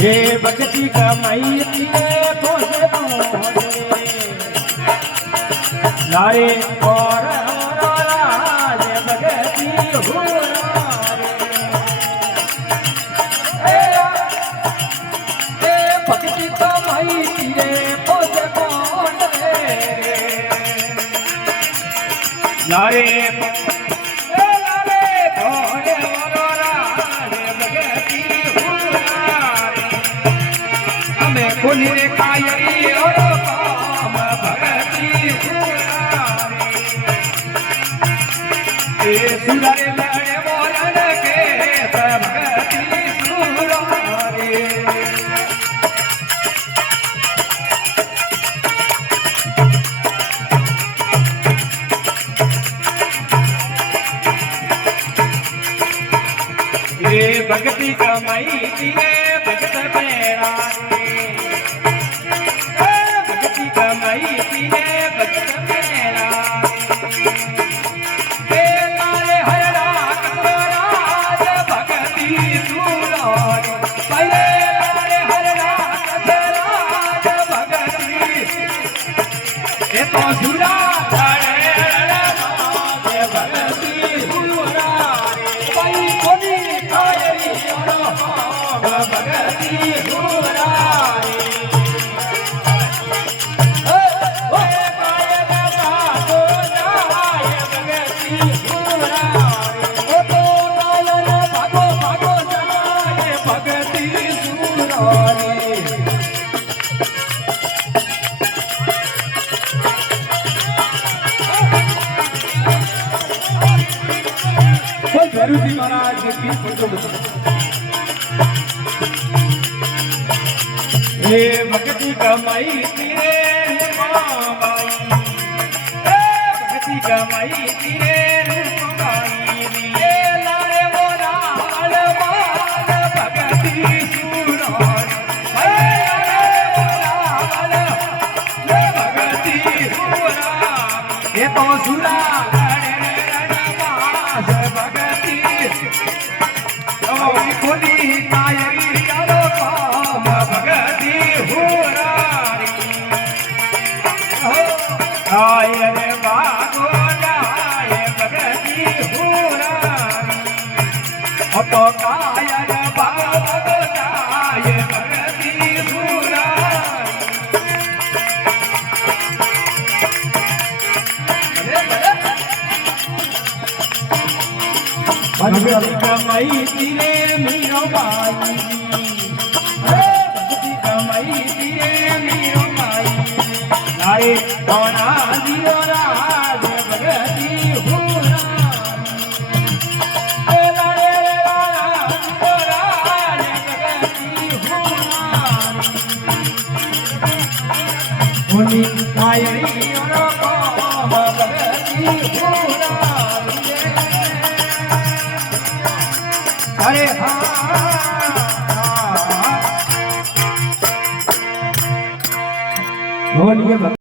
ये भक्ति कमाई पोसे लारे और भक्ति भक्ति कमाई पोसे लारे बोली रे कायरी और काम भगती ए सुरारे लड़े बोलन के भगती सुरारे ये भक्ति कमाई दिए भगत मेरा कमाई पीने भक्त मेरा लाले हरा कतराज भगती सुराज पहले लाले हरा कतराज भगती ये तो सुरा भगती सुराज भाई कोनी कायरी भगती सुराज भैरू जी महाराज की फोटो हे भक्ति कमाई तेरे माई भक्ति कमाई तेरे माई ये लारे मोरा हाल माल भक्ति सुराज भक्ति सुराज ये तो सुरा कोनी कायरी यारो काम भगती हुरारी कायर बागो जाय भगती हुरारी तो कायर बागो जाय भगती हुरारी भगती कमाई तिरे मीरो बाई भक्ति कमाई तिरे मीरो बाई लारे कोना दियो राज भगती हुरारी लारे राज भगती हुरारी मुनि मायरी और काम भगती हुरारी अरे हाँ